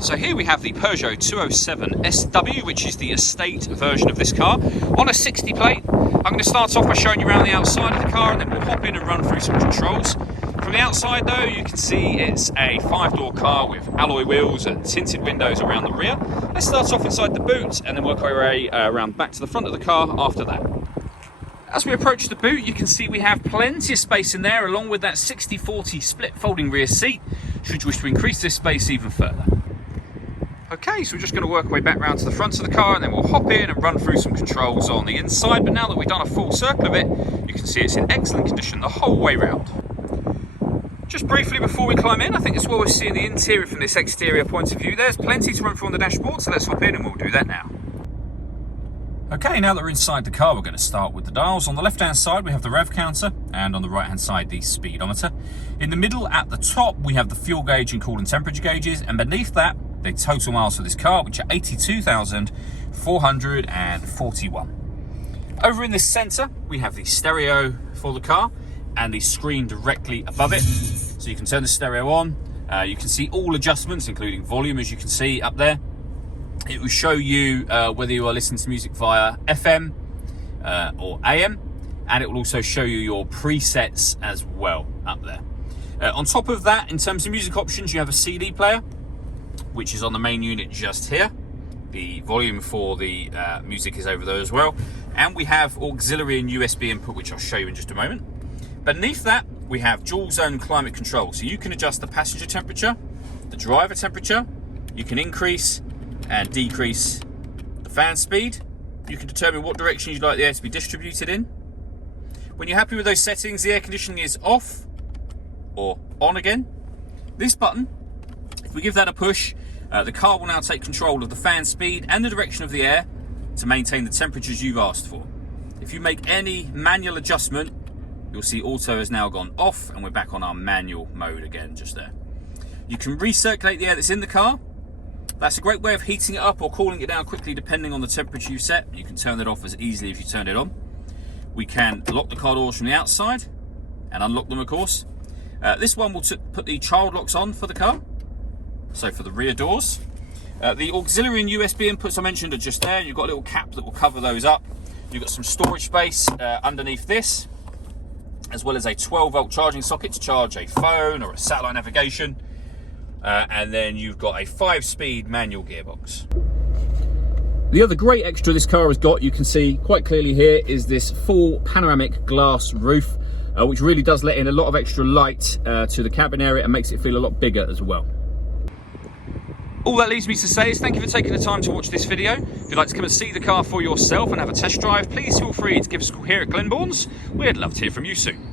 So here we have the Peugeot 207 SW, which is the estate version of this car, on a 60 plate. I'm going to start off by showing you around the outside of the car, and then we'll hop in and run through some controls. From the outside though, you can see it's a 5-door car with alloy wheels and tinted windows around the rear. Let's start off inside the boot and then work our way around back to the front of the car after that. As we approach the boot, you can see we have plenty of space in there, along with that 60/40 split folding rear seat, should you wish to increase this space even further. Okay, so we're just going to work our way back round to the front of the car, and then we'll hop in and run through some controls on the inside. But now that we've done a full circle of it, you can see it's in excellent condition the whole way round. Just briefly before we climb in, I think it's well worth seeing the interior from this exterior point of view. There's plenty to run through on the dashboard, so let's hop in and we'll do that now. Okay, now that we're inside the car, we're going to start with the dials. On the left-hand side, we have the rev counter, and on the right-hand side, the speedometer. In the middle, at the top, we have the fuel gauge and coolant temperature gauges, and beneath that, the total miles for this car, which are 82,441. Over in the centre, we have the stereo for the car, and the screen directly above it. So you can turn the stereo on. You can see all adjustments, including volume, as you can see up there. It will show you whether you are listening to music via FM or AM, and it will also show you your presets as well up there. On top of that, in terms of music options, you have a CD player, which is on the main unit just here. The volume for the music is over there as well. And we have auxiliary and USB input, which I'll show you in just a moment. Beneath that, we have dual zone climate control. So you can adjust the passenger temperature, the driver temperature. You can increase and decrease the fan speed. You can determine what direction you'd like the air to be distributed in. When you're happy with those settings, the air conditioning is off or on again. This button, if we give that a push, the car will now take control of the fan speed and the direction of the air to maintain the temperatures you've asked for. If you make any manual adjustment, you'll see auto has now gone off and we're back on our manual mode again just there. You can recirculate the air that's in the car. That's a great way of heating it up or cooling it down quickly depending on the temperature you set. You can turn that off as easily as you turn it on. We can lock the car doors from the outside and unlock them, of course. This one will put the child locks on for the car. So for the rear doors. The auxiliary and USB inputs I mentioned are just there. You've got a little cap that will cover those up. You've got some storage space underneath this, as well as a 12-volt charging socket to charge a phone or a satellite navigation. And then you've got a 5-speed manual gearbox. The other great extra this car has got, you can see quite clearly here, is this full panoramic glass roof, which really does let in a lot of extra light to the cabin area and makes it feel a lot bigger as well. All that leaves me to say is thank you for taking the time to watch this video. If you'd like to come and see the car for yourself and have a test drive, please feel free to give us a call here at Glenbourne's. We'd love to hear from you soon.